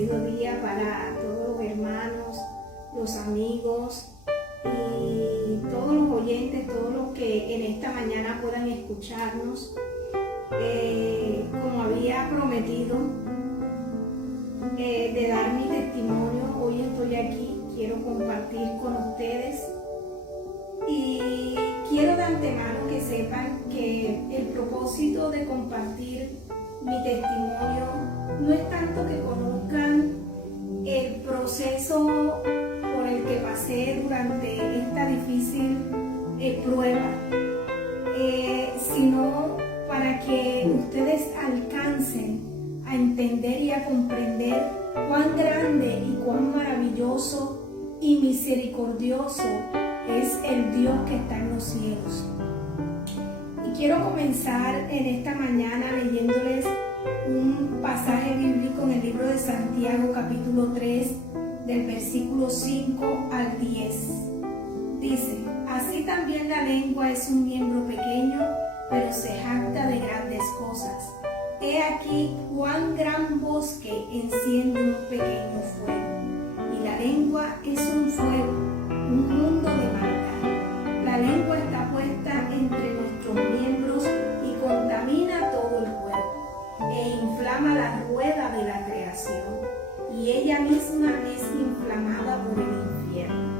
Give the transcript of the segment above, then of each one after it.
bendecido día para todos los hermanos, los amigos y todos los oyentes, todos los que en esta mañana puedan escucharnos. Como había prometido de dar mi testimonio, hoy estoy aquí, quiero compartir con ustedes y quiero de antemano que sepan que el propósito de compartir mi testimonio no es tanto que conozcan el proceso por el que pasé durante esta difícil prueba, sino para que ustedes alcancen a entender y a comprender cuán grande y cuán maravilloso y misericordioso es el Dios que está en los cielos. Y quiero comenzar en esta mañana leyéndoles un pasaje bíblico en el libro de Santiago, capítulo 3, del versículo 5 al 10. Dice: así también la lengua es un miembro pequeño, pero se jacta de grandes cosas. He aquí cuán gran bosque enciende un pequeño fuego. Y la lengua es un fuego, un mundo de maldad. La lengua está puesta entre nuestros miembros y contamina todo el cuerpo, e inflama la rueda de la creación, y ella misma es inflamada por el infierno.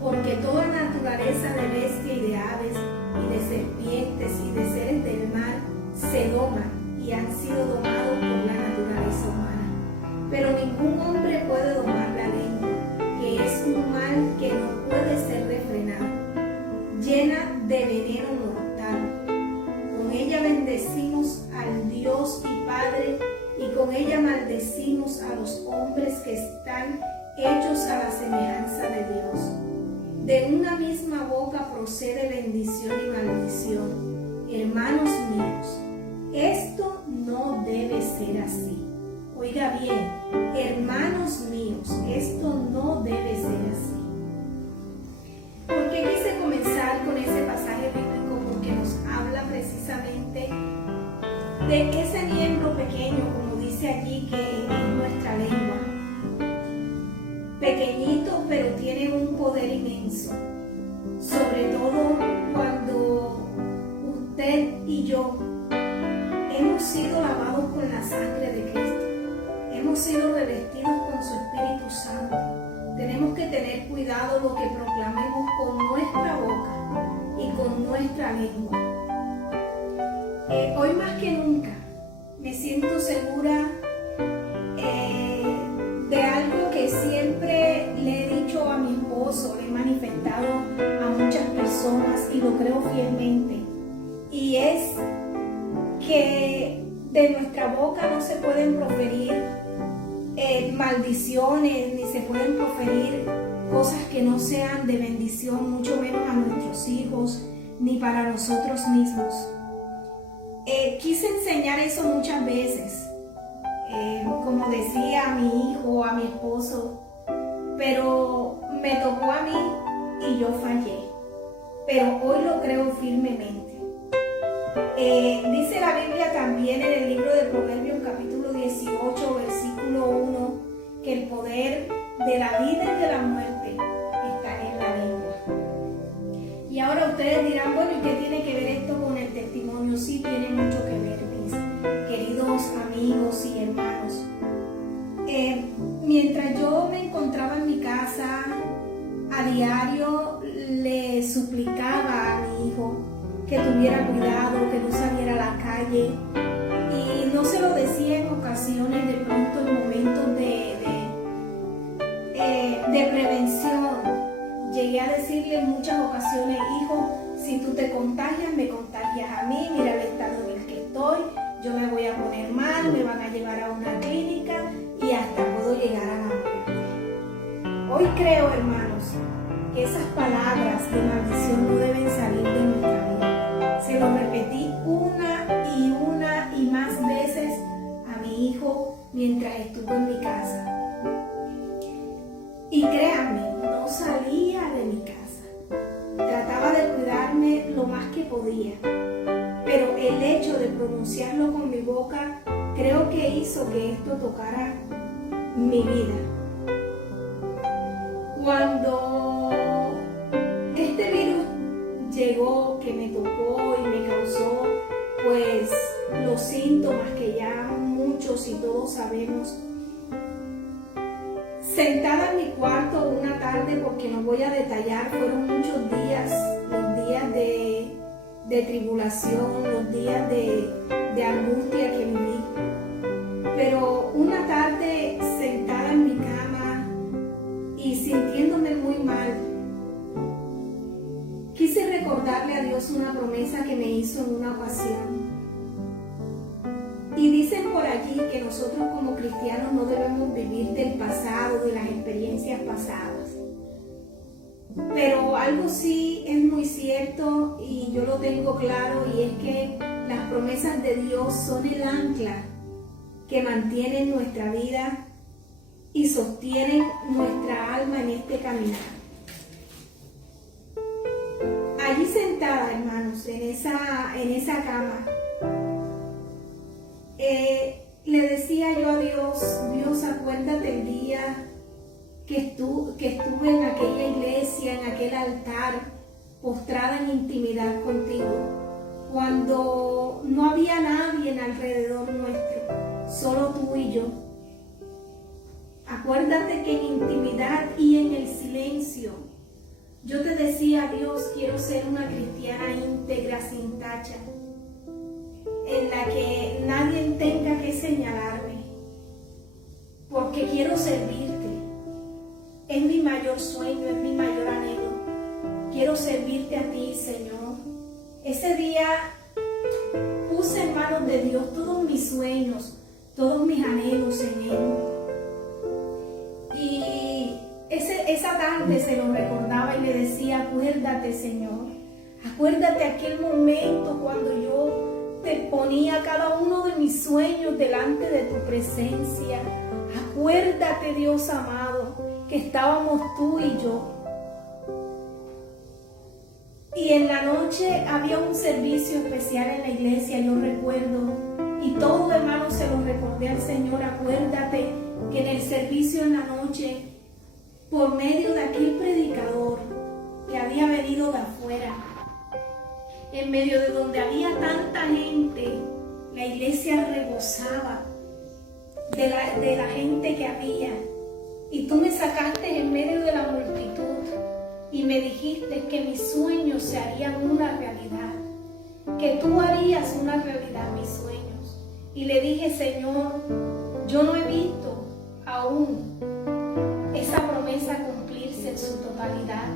Porque toda naturaleza de bestia y de aves, y de serpientes y de seres del mar, se doman y han sido domados por la naturaleza humana. Pero ningún hombre puede domar la lengua, que es un mal que no puede ser refrenado, llena de veneno mortal. Con ella bendecimos al Dios y Padre, y con ella maldecimos a los hombres que están hechos a la semejanza de Dios. De una misma boca procede bendición y maldición. Hermanos míos, esto no debe ser así. Oiga bien, hermanos míos, esto no debe ser así. ¿Por qué quise comenzar con ese pasaje bíblico? Porque nos habla precisamente de ese miembro pequeño, como dice allí, que es nuestra lengua. Pequeñito, pero tiene un poder inmenso, sobre todo cuando usted y yo hemos sido lavados con la sangre de Cristo, hemos sido revestidos con su Espíritu Santo. Tenemos que tener cuidado lo que proclamemos con nuestra boca y con nuestra lengua. Hoy más que nunca me siento segura de algo que siempre le he dicho a mi esposo, le he manifestado a muchas personas y lo creo fielmente, y es que de nuestra boca no se pueden proferir maldiciones, ni se pueden proferir cosas que no sean de bendición, mucho menos a nuestros hijos, ni para nosotros mismos. Quise enseñar eso muchas veces, como decía a mi hijo, a mi esposo, pero me tocó a mí y yo fallé, pero hoy lo creo firmemente. Dice la Biblia también en el libro de Proverbios capítulo 18 versículo 1 que el poder de la vida y de la muerte está en la lengua. Y ahora ustedes dirán, bueno, ¿y qué tiene que ver esto con el testimonio? Sí, tiene mucho que ver, mis queridos amigos y hermanos. Mientras yo me encontraba en mi casa, a diario le suplicaba a mi hijo que tuviera cuidado, que no saliera a la calle, y no se lo decía en ocasiones, de pronto en momentos de prevención. Llegué a decirle en muchas ocasiones: hijo, si tú te contagias, me contagias a mí, mira el estado en el que estoy, yo me voy a poner mal, me van a llevar a una clínica y hasta puedo llegar a la muerte. Hoy creo, hermanos, que esas palabras de maldición no deben salir de nuestra vida. Se lo repetí una y más veces a mi hijo mientras estuvo en mi casa. Y créanme, no salía de mi casa. Trataba de cuidarme lo más que podía. Pero el hecho de pronunciarlo con mi boca creo que hizo que esto tocara mi vida. Cuando este virus llegó, que me tocó y me causó pues los síntomas que ya muchos y todos sabemos, sentada en mi cuarto una tarde, porque no voy a detallar, fueron muchos días, los días de tribulación, los días de angustia que viví. Pero una tarde sentada en mi cama y sintiéndome muy mal, quise recordarle a Dios una promesa que me hizo en una ocasión. Y dicen por allí que nosotros como cristianos no debemos vivir del pasado, de las experiencias pasadas. Pero algo sí es muy cierto y yo lo tengo claro, y es que las promesas de Dios son el ancla que mantiene nuestra vida y sostienen nuestra alma en este caminar. Allí sentada, hermanos, en esa cama, le decía yo a Dios: Dios, acuérdate el día que estuve en aquella iglesia, en aquel altar, postrada en intimidad contigo, cuando no había nadie alrededor nuestro, solo tú y yo. Acuérdate que en intimidad y en el silencio yo te decía: Dios, quiero ser una cristiana íntegra, sin tacha, en la que nadie tenga que señalarme, porque quiero servirte. Es mi mayor sueño, es mi mayor anhelo. Quiero servirte a ti, Señor. Ese día puse en manos de Dios todos mis sueños, todos mis anhelos en Él. Y esa tarde se lo recordaba y le decía: acuérdate, Señor, acuérdate aquel momento cuando yo te ponía cada uno de mis sueños delante de tu presencia. Acuérdate, Dios amado, que estábamos tú y yo. Y en la noche había un servicio especial en la iglesia, yo recuerdo, y todo, hermano, se lo recordé al Señor. Acuérdate que en el servicio en la noche, por medio de aquel predicador que había venido de afuera, en medio de donde había tanta gente, la iglesia rebosaba de la gente que había. Y tú me sacaste en medio de la multitud y me dijiste que mis sueños se harían una realidad, que tú harías una realidad mis sueños. Y le dije: Señor, yo no he visto aún esa promesa cumplirse en su totalidad.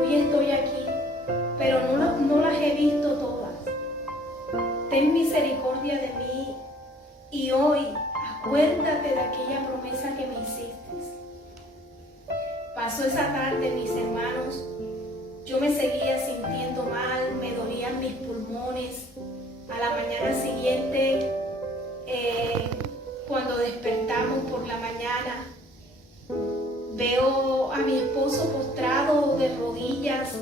Hoy estoy aquí, pero no las he visto todas. Ten misericordia de mí y hoy acuérdate de aquella promesa que me hiciste. Pasó esa tarde, mis hermanos, yo me seguía sintiendo mal, me dolían mis pulmones. A la mañana siguiente, cuando despertamos por la mañana, veo a mi esposo postrado de rodillas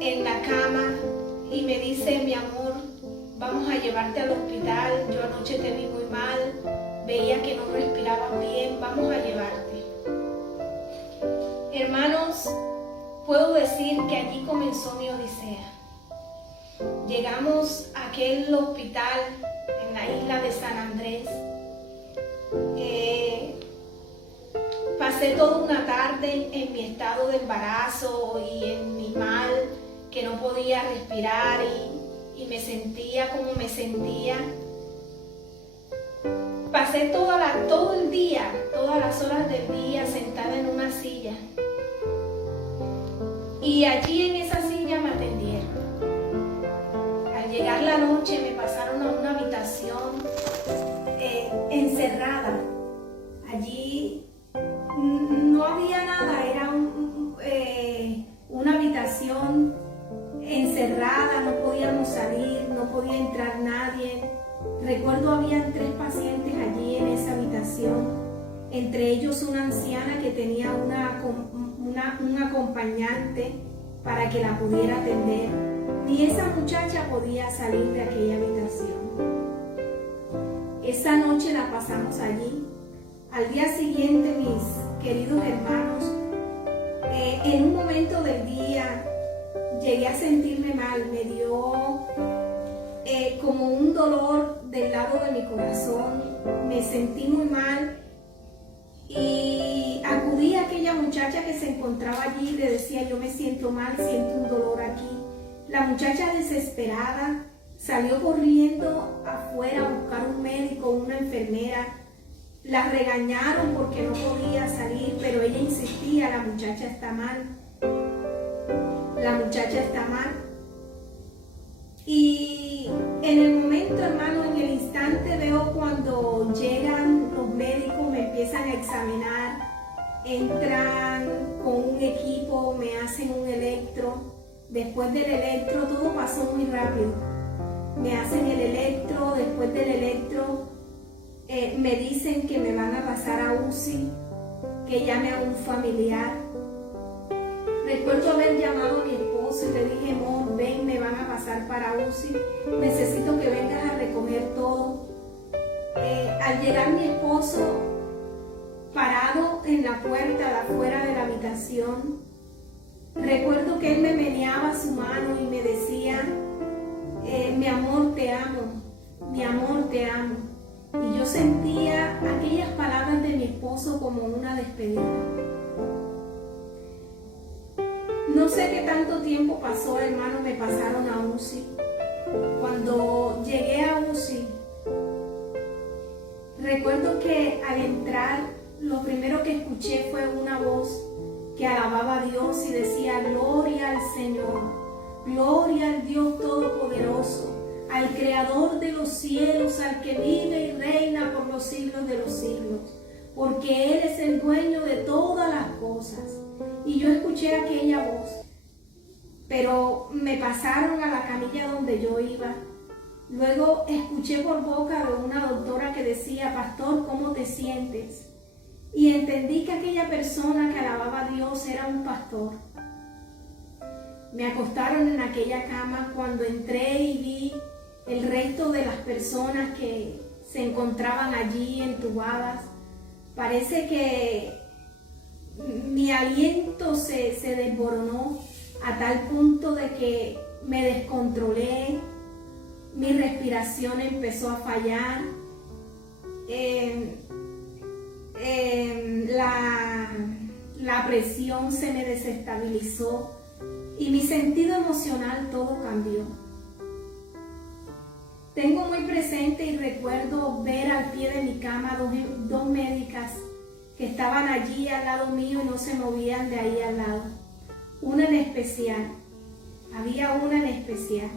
en la cama y me dice: mi amor, vamos a llevarte al hospital, yo anoche te vi muy mal, veía que no respirabas bien, vamos a llevarte. Hermanos, puedo decir que allí comenzó mi odisea. Llegamos a aquel hospital en la isla de San Andrés. Pasé toda una tarde en mi estado de embarazo y en mi mal, que no podía respirar y me sentía como me sentía. Pasé todo el día, todas las horas del día sentada en una silla. Y allí en esa silla me atendieron. Al llegar la noche me pasaron a una habitación encerrada. Allí no había nada, era una habitación encerrada, no podíamos salir, no podía entrar nadie. Recuerdo habían 3 pacientes allí en esa habitación, entre ellos una anciana que tenía un acompañante para que la pudiera atender. Ni esa muchacha podía salir de aquella habitación. Esa noche la pasamos allí. Al día siguiente, mis queridos hermanos, en un momento del día llegué a sentirme mal, me dio como un dolor del lado de mi corazón, me sentí muy mal y acudí a aquella muchacha que se encontraba allí y le decía: yo me siento mal, siento un dolor aquí. La muchacha, desesperada, salió corriendo afuera a buscar un médico, una enfermera. La regañaron porque no podía salir, pero ella insistía: la muchacha está mal, la muchacha está mal. Y en el momento, hermano, en el instante veo cuando llegan los médicos, me empiezan a examinar, entran con un equipo, me hacen un electro. Después del electro todo pasó muy rápido. Me hacen el electro, después del electro me dicen que me van a pasar a UCI, que llame a un familiar. Recuerdo haber llamado a mi esposo y le dije: amor, ven, me van a pasar para UCI, necesito que vengas a recoger todo. Al llegar mi esposo, parado en la puerta de afuera de la habitación, recuerdo que él me meneaba su mano y me decía: mi amor, te amo, mi amor, te amo. Y yo sentía aquellas palabras de mi esposo como una despedida. No sé qué tanto tiempo pasó, hermano, me pasaron a UCI. Cuando llegué a UCI, recuerdo que al entrar, lo primero que escuché fue una voz que alababa a Dios y decía: gloria al Señor, gloria al Dios Todopoderoso, al Creador de los cielos, al que vive y reina por los siglos de los siglos, porque Él es el dueño de todas las cosas. Y yo escuché aquella voz, pero me pasaron a la camilla donde yo iba. Luego escuché por boca de una doctora que decía: pastor, ¿cómo te sientes? Y entendí que aquella persona que alababa a Dios era un pastor. Me acostaron en aquella cama. Cuando entré y vi el resto de las personas que se encontraban allí entubadas, parece que mi aliento se desboronó a tal punto de que me descontrolé, mi respiración empezó a fallar, la presión se me desestabilizó y mi sentido emocional todo cambió. Tengo muy presente y recuerdo ver al pie de mi cama dos médicas que estaban allí al lado mío y no se movían de ahí al lado. Una en especial, había una en especial.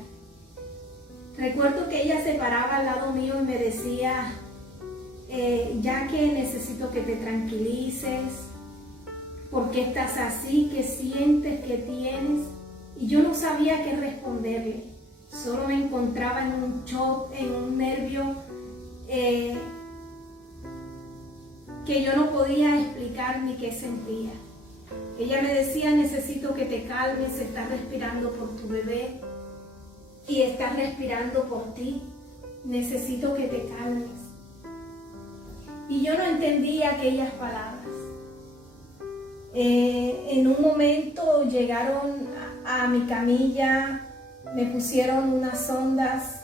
Recuerdo que ella se paraba al lado mío y me decía: ya que necesito que te tranquilices, ¿por qué estás así? ¿Qué sientes? ¿Qué tienes? Y yo no sabía qué responderle. Solo me encontraba en un shock, en un nervio que yo no podía explicar ni qué sentía. Ella me decía: necesito que te calmes, estás respirando por tu bebé y estás respirando por ti, necesito que te calmes. Y yo no entendía aquellas palabras. En un momento llegaron a mi camilla, me pusieron unas sondas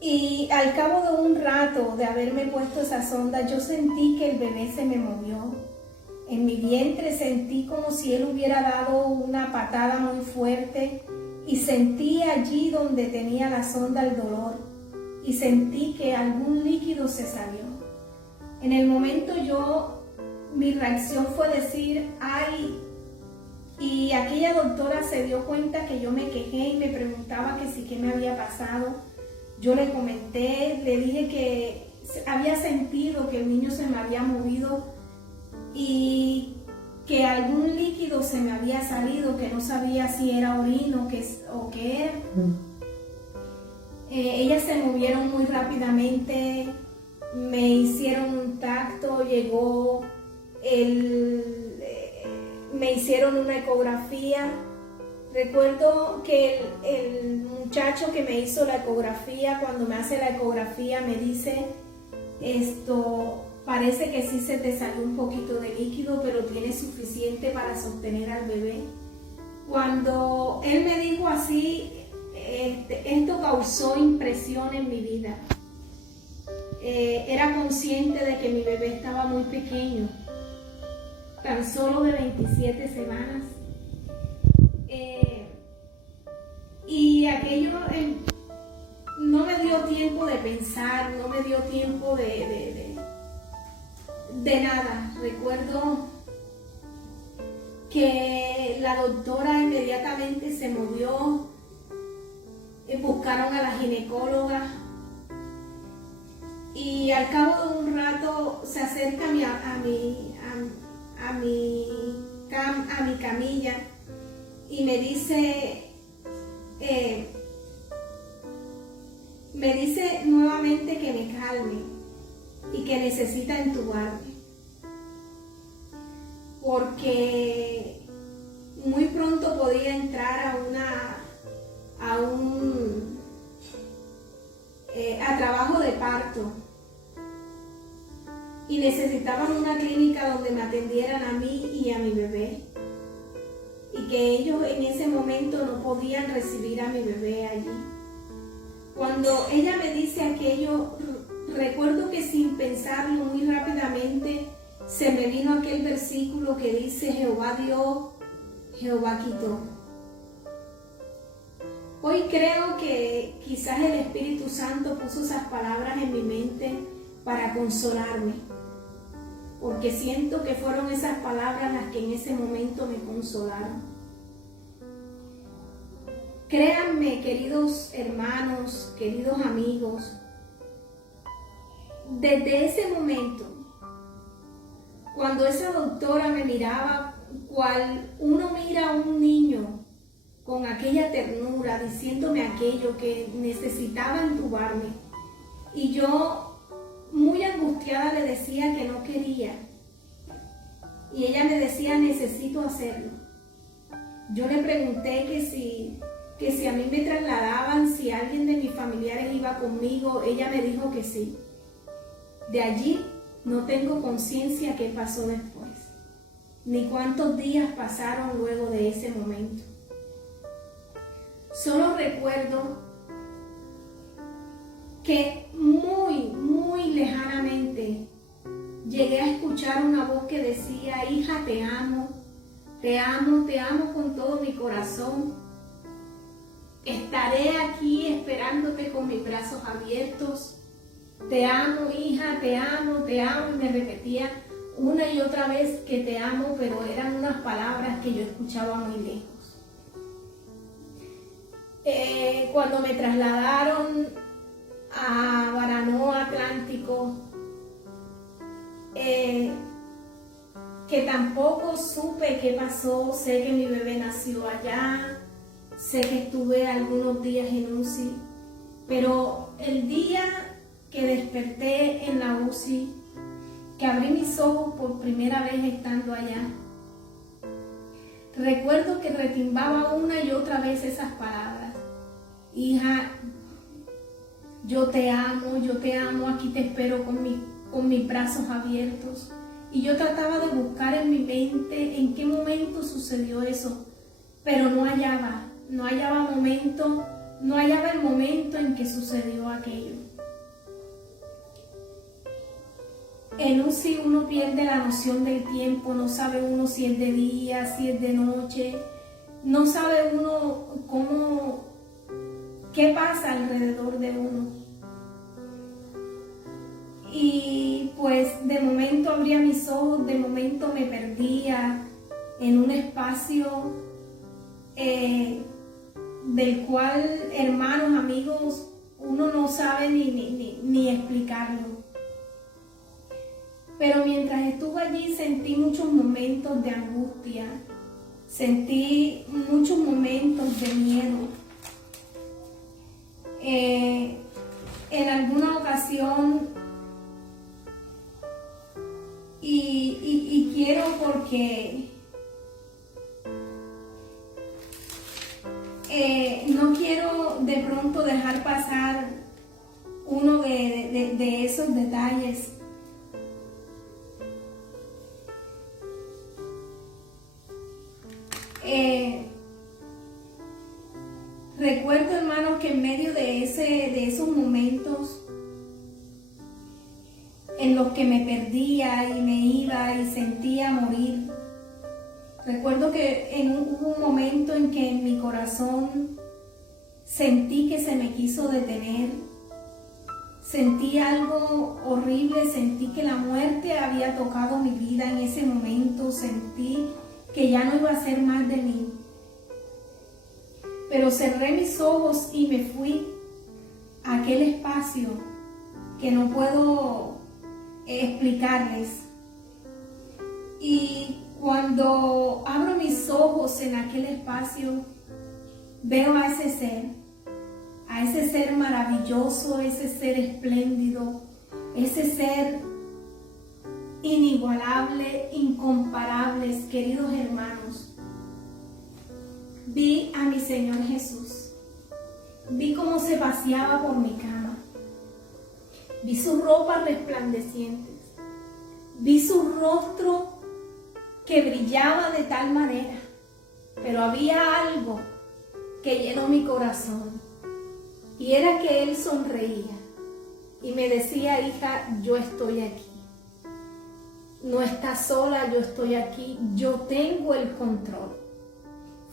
y al cabo de un rato de haberme puesto esas sondas, yo sentí que el bebé se me movió. En mi vientre sentí como si él hubiera dado una patada muy fuerte y sentí allí donde tenía la sonda el dolor y sentí que algún líquido se salió. En el momento mi reacción fue decir: ¡ay! Y aquella doctora se dio cuenta que yo me quejé y me preguntaba que sí, qué me había pasado. Yo le comenté, le dije que había sentido que el niño se me había movido y que algún líquido se me había salido, que no sabía si era orina o qué era. Ellas se movieron muy rápidamente, me hicieron un tacto, me hicieron una ecografía. Recuerdo que el muchacho que me hizo la ecografía, cuando me hace la ecografía me dice, parece que sí se te salió un poquito de líquido, pero tiene suficiente para sostener al bebé. Cuando él me dijo así, esto causó impresión en mi vida. Era consciente de que mi bebé estaba muy pequeño, tan solo de 27 semanas. Y aquello no me dio tiempo de pensar, no me dio tiempo de nada. Recuerdo que la doctora inmediatamente se movió, buscaron a la ginecóloga y al cabo de un rato se acerca a mi camilla y me dice nuevamente que me calme y que necesita entubarme, porque muy pronto podía entrar a trabajo de parto y necesitaban una clínica donde me atendieran a mí y a mi bebé, y que ellos en ese momento no podían recibir a mi bebé allí. Cuando ella me dice aquello, recuerdo que sin pensarlo, muy rápidamente se me vino aquel versículo que dice: Jehová dio, Jehová quitó. Hoy creo que quizás el Espíritu Santo puso esas palabras en mi mente para consolarme, porque siento que fueron esas palabras las que en ese momento me consolaron. Créanme, queridos hermanos, queridos amigos, desde ese momento, cuando esa doctora me miraba, cual uno mira a un niño con aquella ternura, diciéndome aquello que necesitaba entubarme, y yo muy angustiada le decía que no quería, y ella me decía: necesito hacerlo. Yo le pregunté que si a mí me trasladaban, si alguien de mis familiares iba conmigo. Ella me dijo que sí. De allí no tengo conciencia qué pasó después, ni cuántos días pasaron luego de ese momento. Solo recuerdo que muy lejanamente llegué a escuchar una voz que decía: hija, te amo, te amo, te amo con todo mi corazón. Estaré aquí esperándote con mis brazos abiertos. Te amo, hija, te amo, te amo. Y me repetía una y otra vez que te amo, pero eran unas palabras que yo escuchaba muy lejos. Cuando me trasladaron a Baranoa Atlántico, que tampoco supe qué pasó. Sé que mi bebé nació allá, sé que estuve algunos días en UCI, pero el día que desperté en la UCI, que abrí mis ojos por primera vez estando allá, recuerdo que retimbaba una y otra vez esas palabras: hija, yo te amo, aquí te espero con mis brazos abiertos. Y yo trataba de buscar en mi mente en qué momento sucedió eso, pero no hallaba el momento en que sucedió aquello. En UCI uno pierde la noción del tiempo, no sabe uno si es de día, si es de noche, no sabe uno qué pasa alrededor de uno. Y pues de momento abría mis ojos, de momento me perdía en un espacio del cual, hermanos, amigos, uno no sabe ni explicarlo. Pero mientras estuve allí sentí muchos momentos de angustia, sentí muchos momentos de miedo. En alguna ocasión, y quiero, porque no quiero de de esos detalles. Recuerdo, hermanos, que en medio de esos momentos en los que me perdía y me iba y sentía morir, recuerdo que hubo un momento en que en mi corazón sentí que se me quiso detener. Sentí algo horrible, sentí que la muerte había tocado mi vida en ese momento, sentí que ya no iba a ser más de mí. Pero cerré mis ojos y me fui a aquel espacio que no puedo explicarles. Y cuando abro mis ojos en aquel espacio, veo a ese ser maravilloso, ese ser espléndido, ese ser inigualable, incomparable, queridos hermanos. Vi a mi Señor Jesús, vi cómo se paseaba por mi cama, vi sus ropas resplandecientes, vi su rostro que brillaba de tal manera, pero había algo que llenó mi corazón, y era que Él sonreía y me decía: hija, yo estoy aquí, no estás sola, yo estoy aquí, yo tengo el control.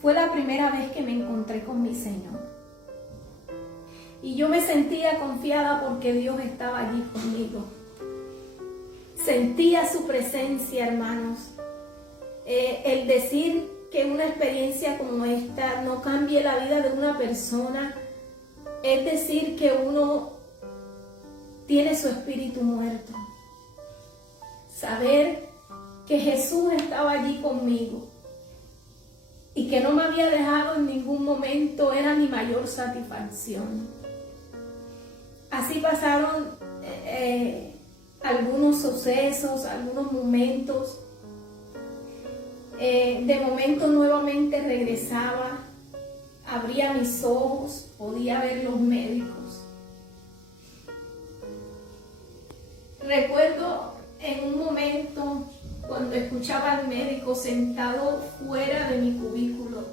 Fue la primera vez que me encontré con mi Señor. Y yo me sentía confiada porque Dios estaba allí conmigo. Sentía su presencia, hermanos. El decir que una experiencia como esta no cambie la vida de una persona, es decir que uno tiene su espíritu muerto. Saber que Jesús estaba allí conmigo y que no me había dejado en ningún momento era mi mayor satisfacción. Así pasaron algunos sucesos, algunos momentos. De momento nuevamente regresaba, abría mis ojos, podía ver los médicos. Recuerdo en un momento cuando escuchaba al médico sentado fuera de mi cubículo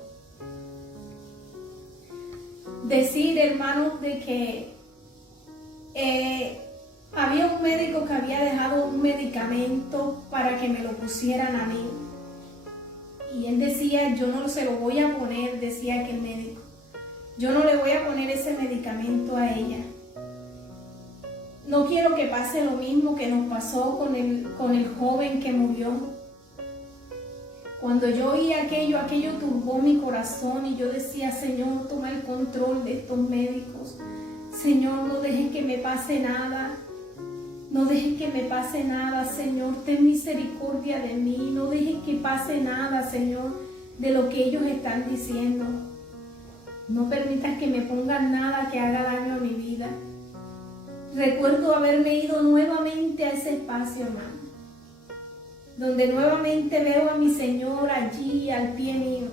decir, hermanos, de que había un médico que había dejado un medicamento para que me lo pusieran a mí. Y él decía: yo no se lo voy a poner, decía aquel médico, yo no le voy a poner ese medicamento a ella. No quiero que pase lo mismo que nos pasó con el joven que murió. Cuando yo oí aquello turbó mi corazón y yo decía: Señor, toma el control de estos médicos. Señor, no dejes que me pase nada. No dejes que me pase nada, Señor. Ten misericordia de mí. No dejes que pase nada, Señor, de lo que ellos están diciendo. No permitas que me pongan nada que haga daño a mi vida. Recuerdo haberme ido nuevamente a ese espacio, hermano, donde nuevamente veo a mi Señor allí al pie mío.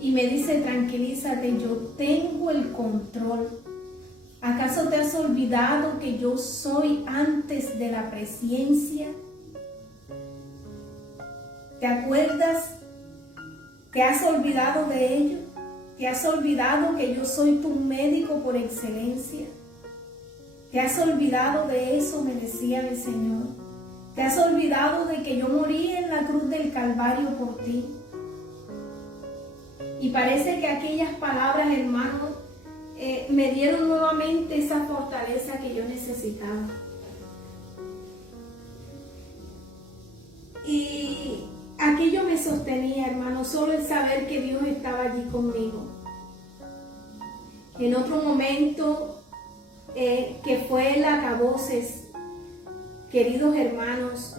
Y me dice: tranquilízate, yo tengo el control. ¿Acaso te has olvidado que yo soy antes de la presencia? ¿Te acuerdas? ¿Te has olvidado de ello? ¿Te has olvidado que yo soy tu médico por excelencia? ¿Te has olvidado de eso?, me decía mi Señor. ¿Te has olvidado de que yo morí en la cruz del Calvario por ti? Y parece que aquellas palabras, hermanos, me dieron nuevamente esa fortaleza que yo necesitaba. Y aquello me sostenía, hermano, solo el saber que Dios estaba allí conmigo. En otro momento, que fue el acaboses, queridos hermanos,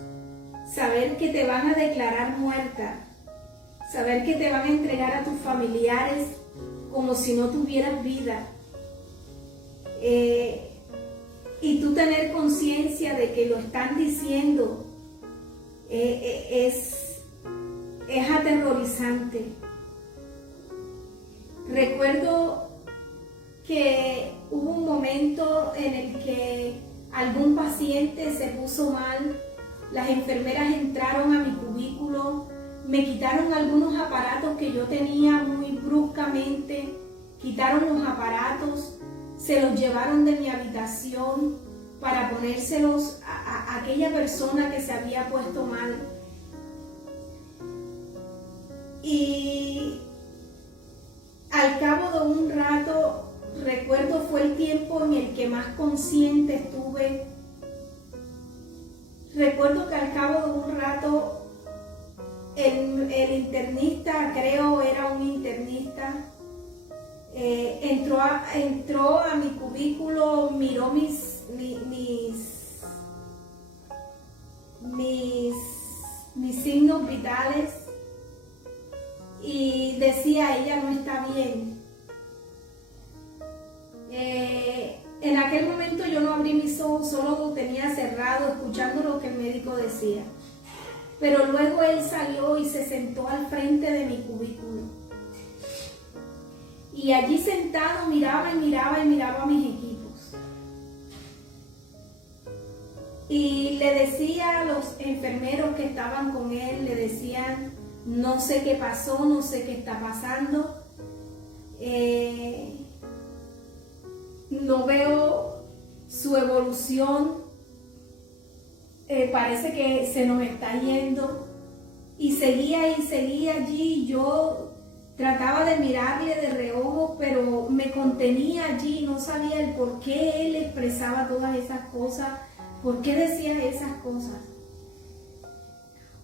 saber que te van a declarar muerta, saber que te van a entregar a tus familiares como si no tuvieras vida, y tú tener conciencia de que lo están diciendo, es aterrorizante. Recuerdo que hubo un momento en el que algún paciente se puso mal, las enfermeras entraron a mi cubículo, me quitaron algunos aparatos que yo tenía muy bruscamente, quitaron los aparatos, se los llevaron de mi habitación para ponérselos a aquella persona que se había puesto mal. Y al cabo de un rato, recuerdo fue el tiempo en el que más consciente estuve. Recuerdo que al cabo de un rato el internista, creo era un internista, entró a mi cubículo, miró mis signos vitales y decía, ella no está bien. En aquel momento yo no abrí mis ojos, solo lo tenía cerrado escuchando lo que el médico decía. Pero luego él salió y se sentó al frente de mi cubículo. Y allí sentado miraba a mis equipos. Y le decía a los enfermeros que estaban con él, le decían, no sé qué pasó, no sé qué está pasando. No veo su evolución, parece que se nos está yendo. Y seguía allí. Yo trataba de mirarle de reojo, pero me contenía allí, no sabía el por qué él expresaba todas esas cosas, por qué decía esas cosas.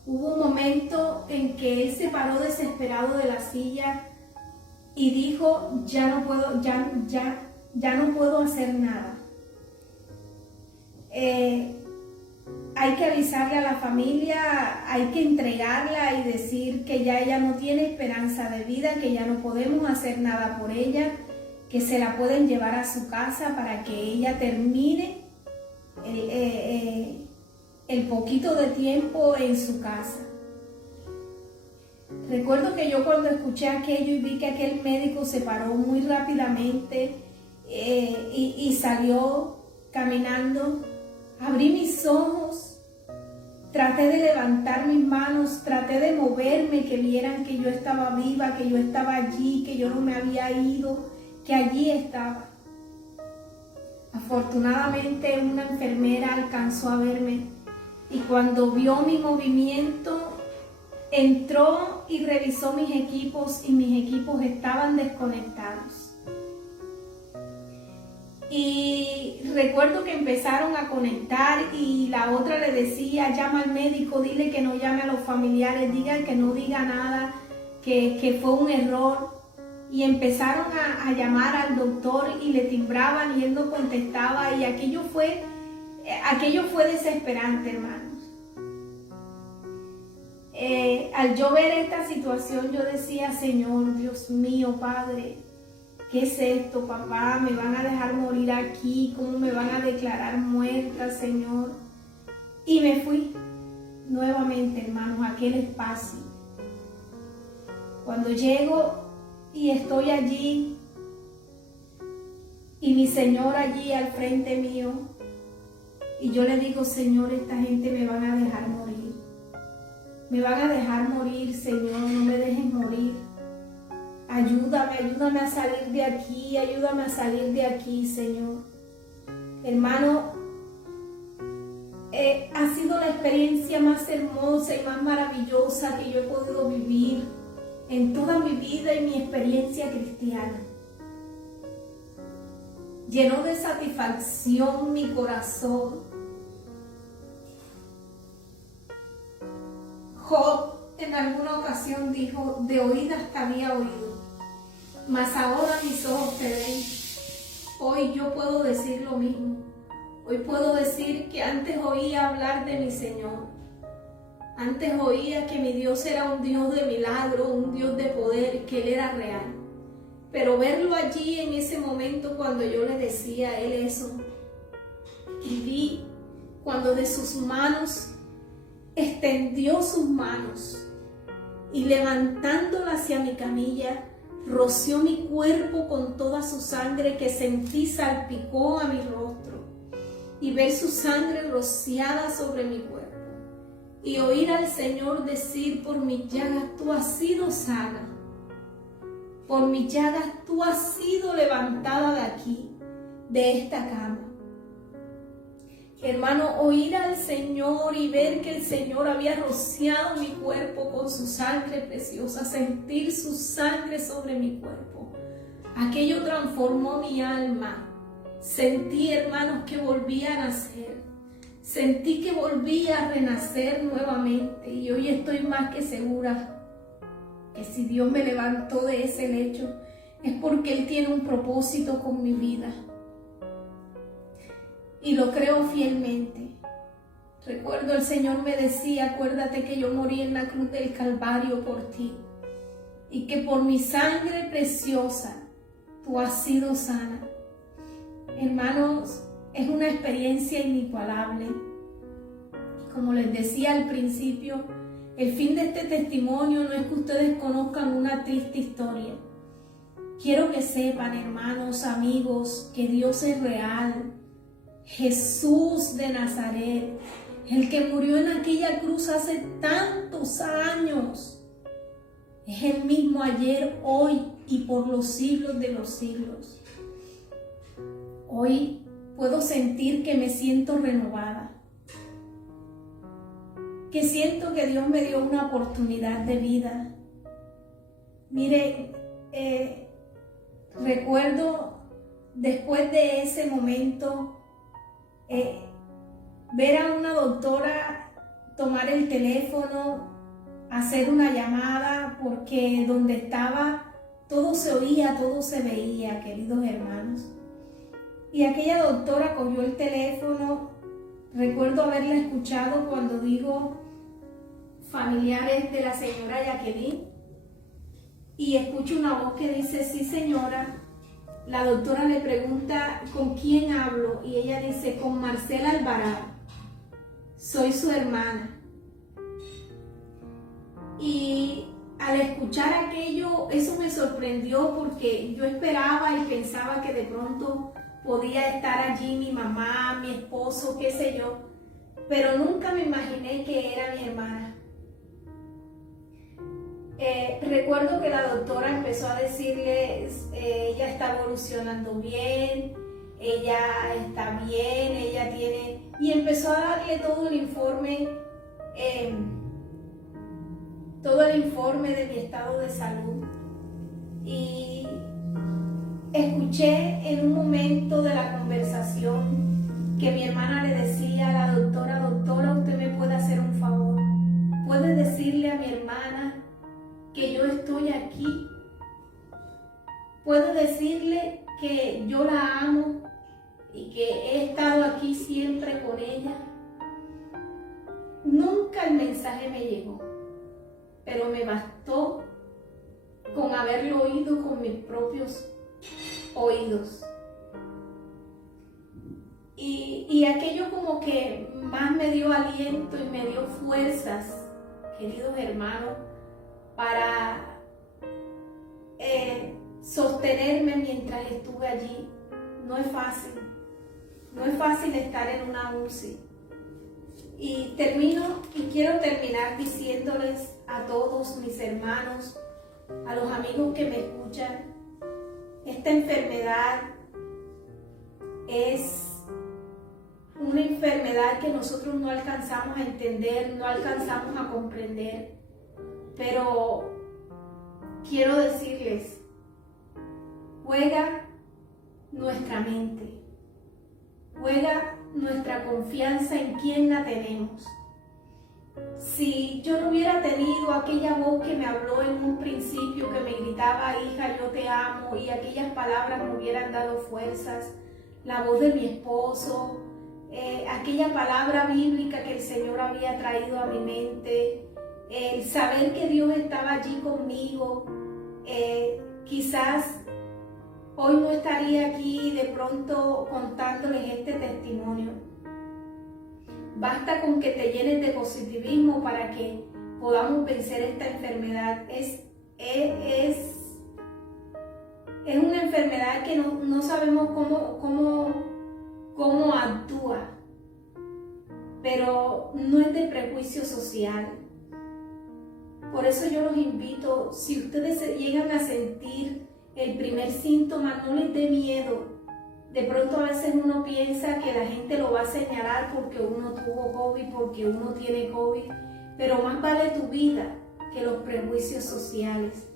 Hubo un momento en que él se paró desesperado de la silla y dijo, ya no puedo hacer nada. Hay que avisarle a la familia, hay que entregarla y decir que ya ella no tiene esperanza de vida, que ya no podemos hacer nada por ella, que se la pueden llevar a su casa para que ella termine el poquito de tiempo en su casa. Recuerdo que yo cuando escuché aquello y vi que aquel médico se paró muy rápidamente y salió caminando, abrí mis ojos, traté de levantar mis manos, traté de moverme, que vieran que yo estaba viva, que yo estaba allí, que yo no me había ido, que allí estaba. Afortunadamente una enfermera alcanzó a verme y cuando vio mi movimiento entró y revisó mis equipos y mis equipos estaban desconectados. Y recuerdo que empezaron a conectar y la otra le decía, llama al médico, dile que no llame a los familiares, diga que no diga nada, que fue un error. Y empezaron a llamar al doctor y le timbraban y él no contestaba y aquello fue desesperante, hermanos. Al yo ver esta situación yo decía, Señor, Dios mío, Padre, ¿qué es esto, papá? ¿Me van a dejar morir aquí? ¿Cómo me van a declarar muerta, Señor? Y me fui nuevamente, hermanos, a aquel espacio. Cuando llego y estoy allí, y mi Señor allí al frente mío, y yo le digo, Señor, esta gente me van a dejar morir. Me van a dejar morir, Señor, no me dejes morir. Ayúdame a salir de aquí, Señor. Hermano, ha sido la experiencia más hermosa y más maravillosa que yo he podido vivir en toda mi vida y mi experiencia cristiana. Llenó de satisfacción mi corazón. Job en alguna ocasión dijo, de oídas te había oído, mas ahora mis ojos te ven. Hoy yo puedo decir lo mismo. Hoy puedo decir que antes oía hablar de mi Señor. Antes oía que mi Dios era un Dios de milagro, un Dios de poder, que Él era real. Pero verlo allí en ese momento cuando yo le decía a Él eso, y vi cuando de sus manos extendió sus manos y levantándola hacia mi camilla, roció mi cuerpo con toda su sangre que sentí salpicó a mi rostro, y ver su sangre rociada sobre mi cuerpo, y oír al Señor decir: por mis llagas tú has sido sana, por mis llagas tú has sido levantada de aquí, de esta cama. Hermano, oír al Señor y ver que el Señor había rociado mi cuerpo con su sangre preciosa, sentir su sangre sobre mi cuerpo, aquello transformó mi alma. Sentí, hermanos, que volvía a nacer, sentí que volvía a renacer nuevamente, y hoy estoy más que segura que si Dios me levantó de ese lecho es porque Él tiene un propósito con mi vida. Y lo creo fielmente. Recuerdo el Señor me decía: acuérdate que yo morí en la cruz del Calvario por ti, y que por mi sangre preciosa tú has sido sana. Hermanos, es una experiencia inigualable. Como les decía al principio, el fin de este testimonio no es que ustedes conozcan una triste historia. Quiero que sepan, hermanos, amigos, que Dios es real. Jesús de Nazaret, el que murió en aquella cruz hace tantos años, es el mismo ayer, hoy y por los siglos de los siglos. Hoy puedo sentir que me siento renovada, que siento que Dios me dio una oportunidad de vida. Mire, recuerdo después de ese momento ver a una doctora tomar el teléfono, hacer una llamada, porque donde estaba todo se oía, todo se veía, queridos hermanos. Y aquella doctora cogió el teléfono. Recuerdo haberla escuchado cuando digo familiares de la señora Jacqueline, y escucho una voz que dice: sí, señora. La doctora le pregunta: ¿con quién hablo? Y ella dice: con Marcela Alvarado, soy su hermana. Y al escuchar aquello, eso me sorprendió, porque yo esperaba y pensaba que de pronto podía estar allí mi mamá, mi esposo, qué sé yo, pero nunca me imaginé que era mi hermana. Recuerdo que la doctora empezó a decirles: ella está evolucionando bien, ella está bien, ella tiene... Y empezó a darle todo el informe de mi estado de salud. Y escuché en un momento de la conversación que mi hermana le decía a la doctora: doctora, usted me puede hacer un favor, puede decirle a mi hermana que yo estoy aquí, puedo decirle que yo la amo y que he estado aquí siempre con ella. Nunca el mensaje me llegó, pero me bastó con haberlo oído con mis propios oídos. Y aquello como que más me dio aliento y me dio fuerzas, queridos hermanos, para sostenerme mientras estuve allí. No es fácil estar en una UCI. Y quiero terminar diciéndoles a todos mis hermanos, a los amigos que me escuchan: esta enfermedad es una enfermedad que nosotros no alcanzamos a entender, no alcanzamos a comprender. Pero quiero decirles, juega nuestra mente, juega nuestra confianza en quién la tenemos. Si yo no hubiera tenido aquella voz que me habló en un principio, que me gritaba: hija, yo te amo, y aquellas palabras me hubieran dado fuerzas, la voz de mi esposo, aquella palabra bíblica que el Señor había traído a mi mente, el saber que Dios estaba allí conmigo, quizás hoy no estaría aquí de pronto contándoles este testimonio. Basta con que te llenes de positivismo para que podamos vencer esta enfermedad. Es es una enfermedad que no sabemos cómo actúa, pero no es de prejuicio social. Por eso yo los invito, si ustedes llegan a sentir el primer síntoma, no les dé miedo. De pronto a veces uno piensa que la gente lo va a señalar porque uno tuvo COVID, porque uno tiene COVID, pero más vale tu vida que los prejuicios sociales.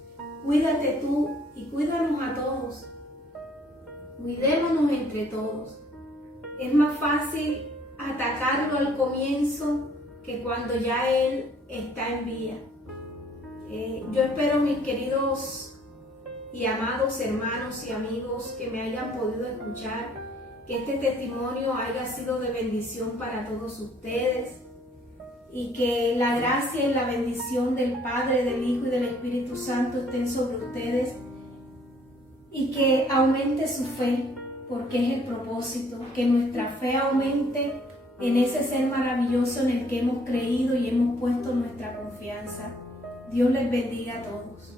Cuídate tú y cuídanos a todos. Cuidémonos entre todos. Es más fácil atacarlo al comienzo que cuando ya él está en vía. Yo espero, mis queridos y amados hermanos y amigos, que me hayan podido escuchar, que este testimonio haya sido de bendición para todos ustedes y que la gracia y la bendición del Padre, del Hijo y del Espíritu Santo estén sobre ustedes y que aumente su fe, porque es el propósito, que nuestra fe aumente en ese ser maravilloso en el que hemos creído y hemos puesto nuestra confianza. Dios les bendiga a todos.